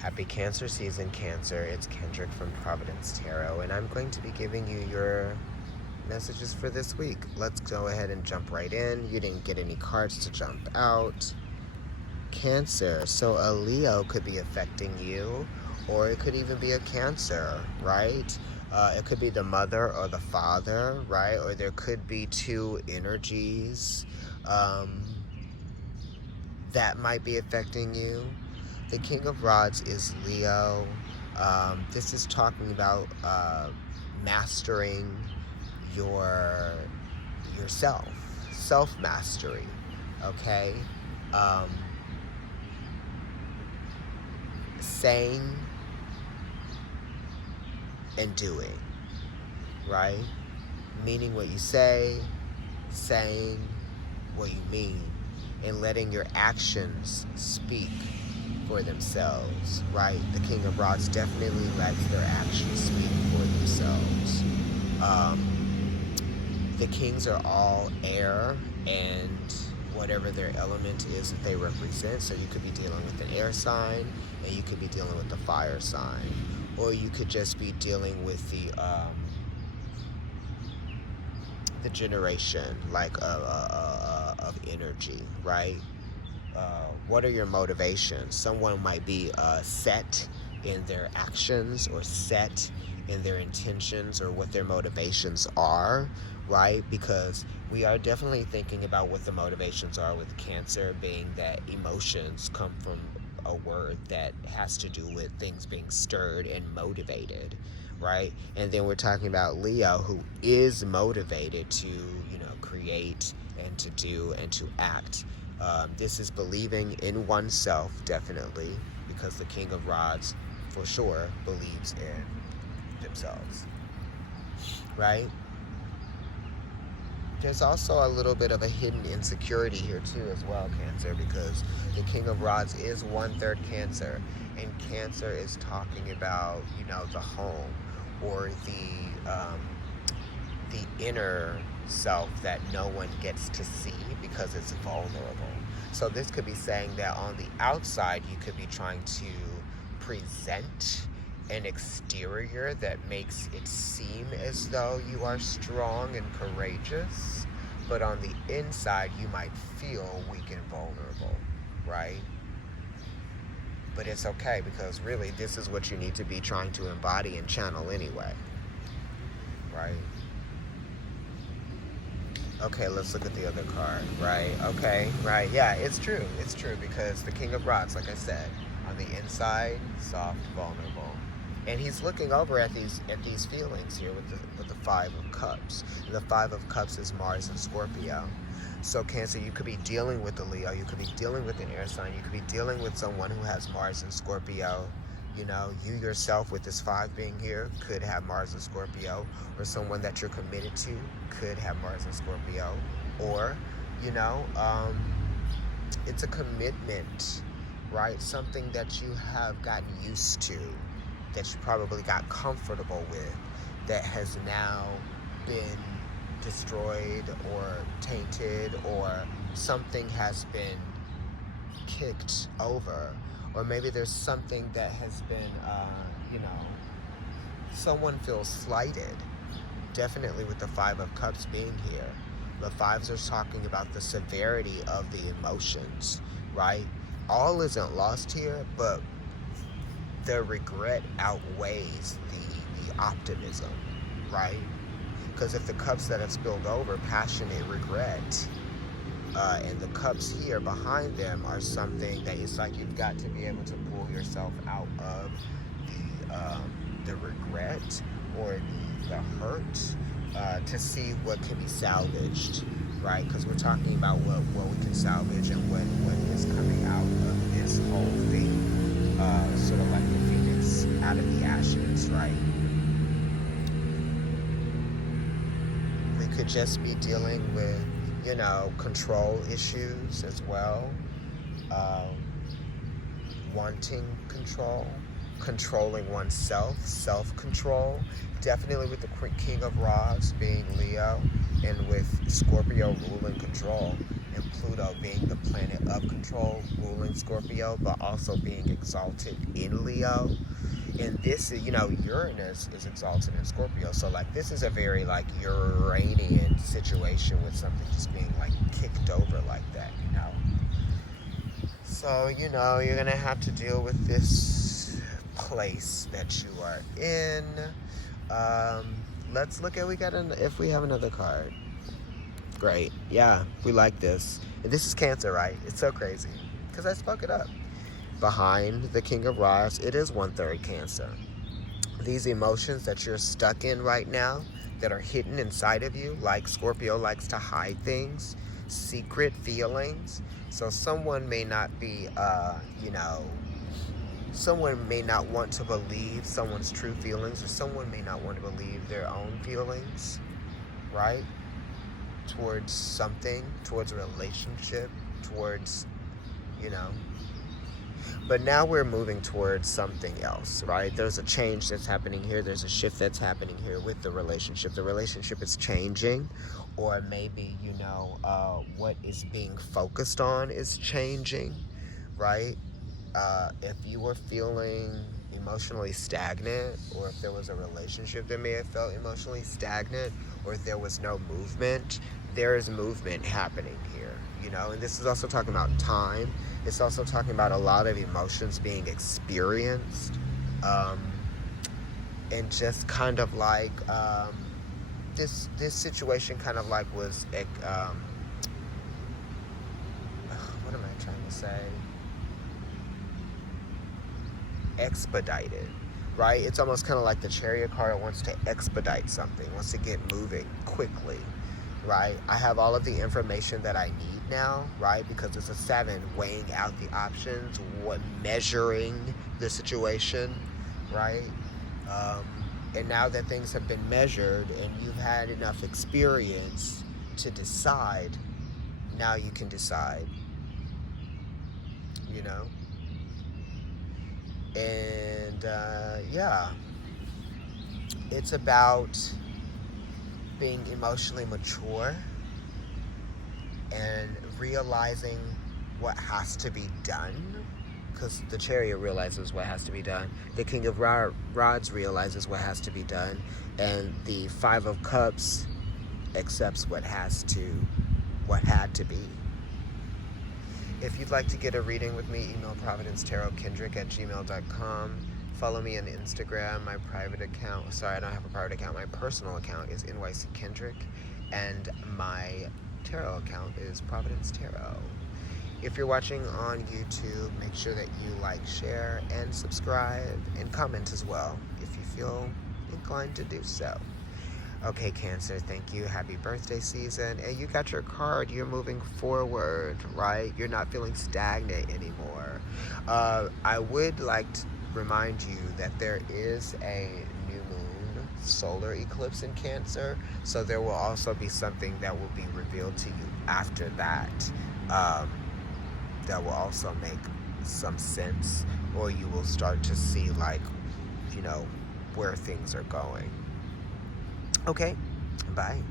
Happy Cancer season, Cancer. It's Kendrick from Providence Tarot, and I'm going to be giving you your messages for this week. Let's go ahead and jump right in. You didn't get any cards to jump out. Cancer. So a Leo could be affecting you, or it could even be a Cancer, right? It could be the mother or the father, right? Or there could be two energies that might be affecting you. The King of Rods is Leo. This is talking about mastering yourself, self-mastery, okay? Saying and doing, right? Meaning what you say, saying what you mean, and letting your actions speak for themselves, right? The King of Rods definitely lets their actions speak for themselves. The Kings are all air, and whatever their element is that they represent. So you could be dealing with an air sign, and you could be dealing with the fire sign, or you could just be dealing with the generation, like of energy, right? What are your motivations? Someone might be set in their actions, or set in their intentions, or what their motivations are, right? Because we are definitely thinking about what the motivations are with Cancer, being that emotions come from a word that has to do with things being stirred and motivated, right? And then we're talking about Leo, who is motivated to, create and to do and to act. This is believing in oneself, definitely, because the King of Rods, for sure, believes in themselves, right? There's also a little bit of a hidden insecurity here too as well, Cancer, because the King of Rods is 1/3 Cancer, and Cancer is talking about, the home, or the inner self that no one gets to see because it's vulnerable. So this could be saying that on the outside, you could be trying to present an exterior that makes it seem as though you are strong and courageous, but on the inside you might feel weak and vulnerable, right? But it's okay, because really this is what you need to be trying to embody and channel anyway, right? Okay, let's look at the other card, right? Okay, right, yeah, it's true, because the King of Rods, like I said, on the inside, soft, vulnerable. And he's looking over at these feelings here with the Five of Cups. And the Five of Cups is Mars and Scorpio. So Cancer, you could be dealing with the Leo, you could be dealing with an air sign, you could be dealing with someone who has Mars and Scorpio. You yourself, with this 5 being here, could have Mars and Scorpio, or someone that you're committed to could have Mars and Scorpio, or, it's a commitment, right? Something that you have gotten used to, that you probably got comfortable with, that has now been destroyed or tainted, or something has been kicked over, or maybe there's something that has been, someone feels slighted. Definitely with the Five of Cups being here. The fives are talking about the severity of the emotions, right? All isn't lost here, but the regret outweighs the optimism, right? Because if the cups that have spilled over, passionate regret, and the cups here behind them are something that it's like you've got to be able to pull yourself out of the regret, or the hurt, to see what can be salvaged, right? Because we're talking about what we can salvage, and what is coming out of this whole thing, sort of like the phoenix out of the ashes, right? We could just be dealing with, control issues as well, wanting control, controlling oneself, self-control, definitely with the King of Rods being Leo, and with Scorpio ruling control. and Pluto being the planet of control, ruling Scorpio, but also being exalted in Leo. And this, Uranus is exalted in Scorpio. So, like, this is a very, like, Uranian situation with something just being, like, kicked over like that, So, you're going to have to deal with this place that you are in. Let's look at, if we have another card. Great. Yeah, we like this. And this is Cancer, right? It's so crazy. Because I spoke it up. Behind the King of Rods, it is 1/3 Cancer. These emotions that you're stuck in right now, that are hidden inside of you, like Scorpio likes to hide things, secret feelings. So someone may not be, someone may not want to believe someone's true feelings, or someone may not want to believe their own feelings, right? Towards something, towards a relationship, towards, But now we're moving towards something else, right? There's a change that's happening here. There's a shift that's happening here with the relationship. The relationship is changing, or maybe, what is being focused on is changing, right? If you were feeling emotionally stagnant, or if there was a relationship that may have felt emotionally stagnant, or if there was no movement, there is movement happening here, and this is also talking about time. It's also talking about a lot of emotions being experienced, and just kind of like this situation kind of like was what am I trying to say? Expedited, right? It's almost kind of like the Chariot card wants to expedite something, wants to get moving quickly, right? I have all of the information that I need now, right? Because it's a 7, weighing out the options, measuring the situation, right? And now that things have been measured and you've had enough experience to decide, now you can decide, And, it's about being emotionally mature and realizing what has to be done, because the Chariot realizes what has to be done. The King of Rods realizes what has to be done, and the 5 of Cups accepts what had to be. If you'd like to get a reading with me, email providencetarotkendrick@gmail.com. Follow me on Instagram. My private account, sorry, I don't have a private account. My personal account is NYC Kendrick, and my tarot account is Providence Tarot. If you're watching on YouTube, make sure that you like, share, and subscribe, and comment as well if you feel inclined to do so. Okay, Cancer, thank you. Happy birthday season. And you got your card. You're moving forward, right? You're not feeling stagnant anymore. I would like to remind you that there is a new moon solar eclipse in Cancer. So there will also be something that will be revealed to you after that. That will also make some sense. Or you will start to see, like, where things are going. Okay, bye.